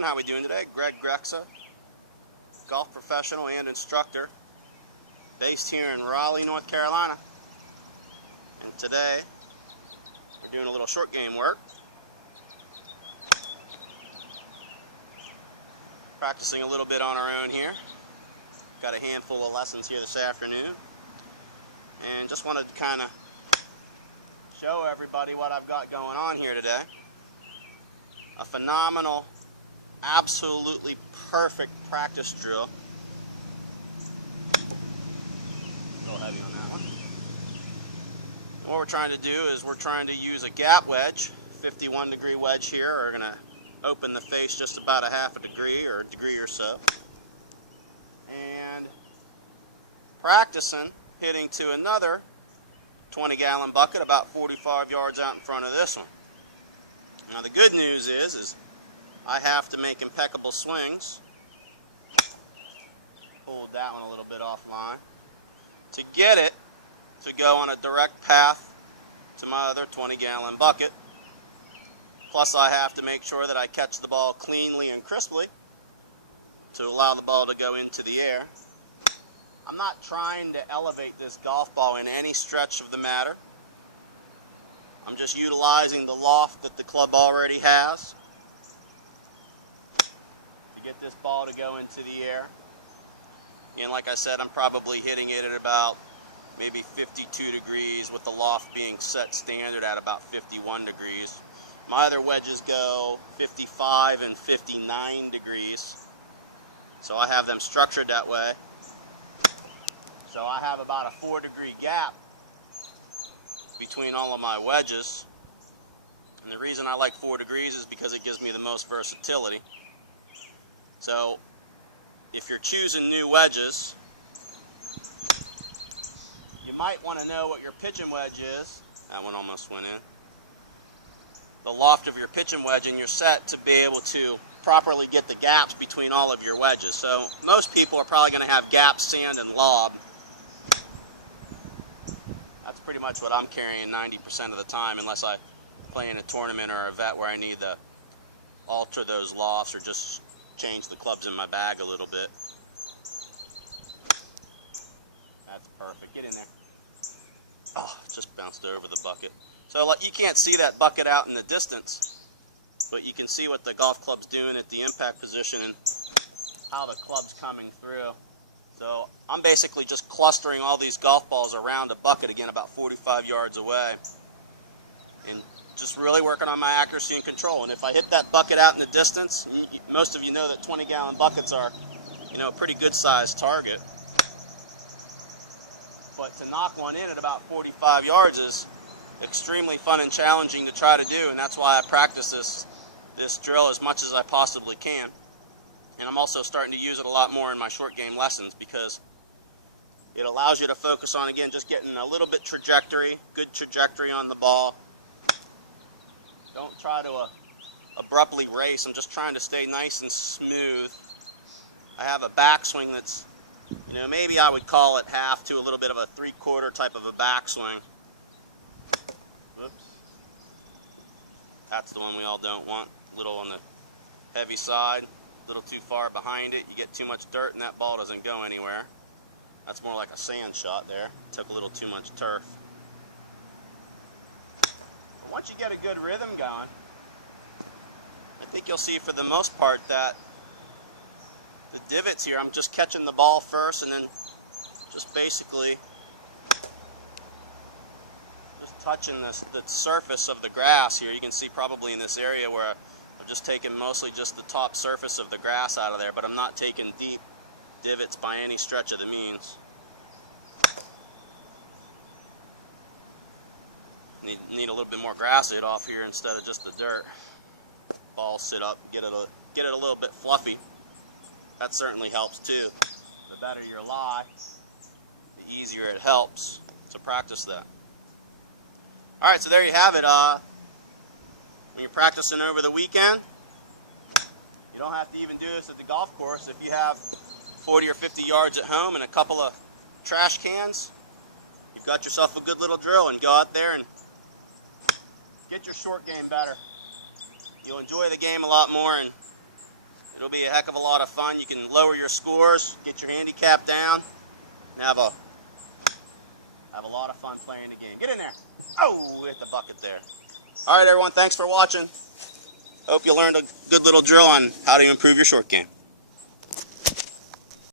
everyone, how we doing today? Greg Grexa, golf professional and instructor, based here in Raleigh, North Carolina. And today, we're doing a little short game work. Practicing a little bit on our own here. Got a handful of lessons here this afternoon. And just wanted to kind of show everybody what I've got going on here today. A phenomenal, absolutely perfect practice drill. A little heavy on that one. And what we're trying to do is we're trying to use a gap wedge, 51 degree wedge here. We're going to open the face just about a half a degree or a degree or so. And practicing hitting to another 20-gallon bucket about 45 yards out in front of this one. Now the good news is I have to make impeccable swings. Pulled that one a little bit offline. To get it to go on a direct path to my other 20-gallon bucket. Plus I have to make sure that I catch the ball cleanly and crisply to allow the ball to go into the air. I'm not trying to elevate this golf ball in any stretch of the matter. I'm just utilizing the loft that the club already has to get this ball to go into the air. And like I said, I'm probably hitting it at about maybe 52 degrees with the loft being set standard at about 51 degrees. My other wedges go 55 and 59 degrees. So I have them structured that way. So I have about a 4-degree gap between all of my wedges. And the reason I like 4 degrees is because it gives me the most versatility. So if you're choosing new wedges, you might want to know what your pitching wedge is. That one almost went in. The loft of your pitching wedge, and you're set to be able to properly get the gaps between all of your wedges. So most people are probably going to have gap, sand, and lob. That's pretty much what I'm carrying 90% of the time, unless I play in a tournament or event where I need to alter those lofts or just change the clubs in my bag a little bit. That's perfect. Get in there. Oh, just bounced over the bucket. So like, you can't see that bucket out in the distance, but you can see what the golf club's doing at the impact position and how the club's coming through. So I'm basically just clustering all these golf balls around a bucket, again about 45 yards away, and just really working on my accuracy and control. And if I hit that bucket out in the distance, most of you know that 20-gallon buckets are, a pretty good sized target. But to knock one in at about 45 yards is extremely fun and challenging to try to do, and that's why I practice this drill as much as I possibly can. And I'm also starting to use it a lot more in my short game lessons because it allows you to focus on, again, just getting a little bit good trajectory on the ball. Don't try to abruptly race. I'm just trying to stay nice and smooth. I have a backswing that's, maybe I would call it half to a little bit of a 3/4 type of a backswing. Whoops. That's the one we all don't want. A little on the heavy side. A little too far behind it, you get too much dirt and that ball doesn't go anywhere. That's more like a sand shot there. Took a little too much turf. But once you get a good rhythm going, I think you'll see for the most part that the divots here, I'm just catching the ball first and then just basically just touching the surface of the grass here. You can see probably in this area where I'm just taking mostly just the top surface of the grass out of there, but I'm not taking deep divots by any stretch of the means. Need a little bit more grass hit off here instead of just the dirt. Ball sit up, get it a little bit fluffy. That certainly helps too. The better your lie, the easier it helps. So practice that. All right, so there you have it. When you're practicing over the weekend, you don't have to even do this at the golf course. If you have 40 or 50 yards at home and a couple of trash cans, you've got yourself a good little drill, and go out there and get your short game better. You'll enjoy the game a lot more, and It'll be a heck of a lot of fun. You can lower your scores, get your handicap down, and have a lot of fun playing the game. Get in there. Oh, hit the bucket there. All right, everyone, thanks for watching. Hope you learned a good little drill on how to improve your short game.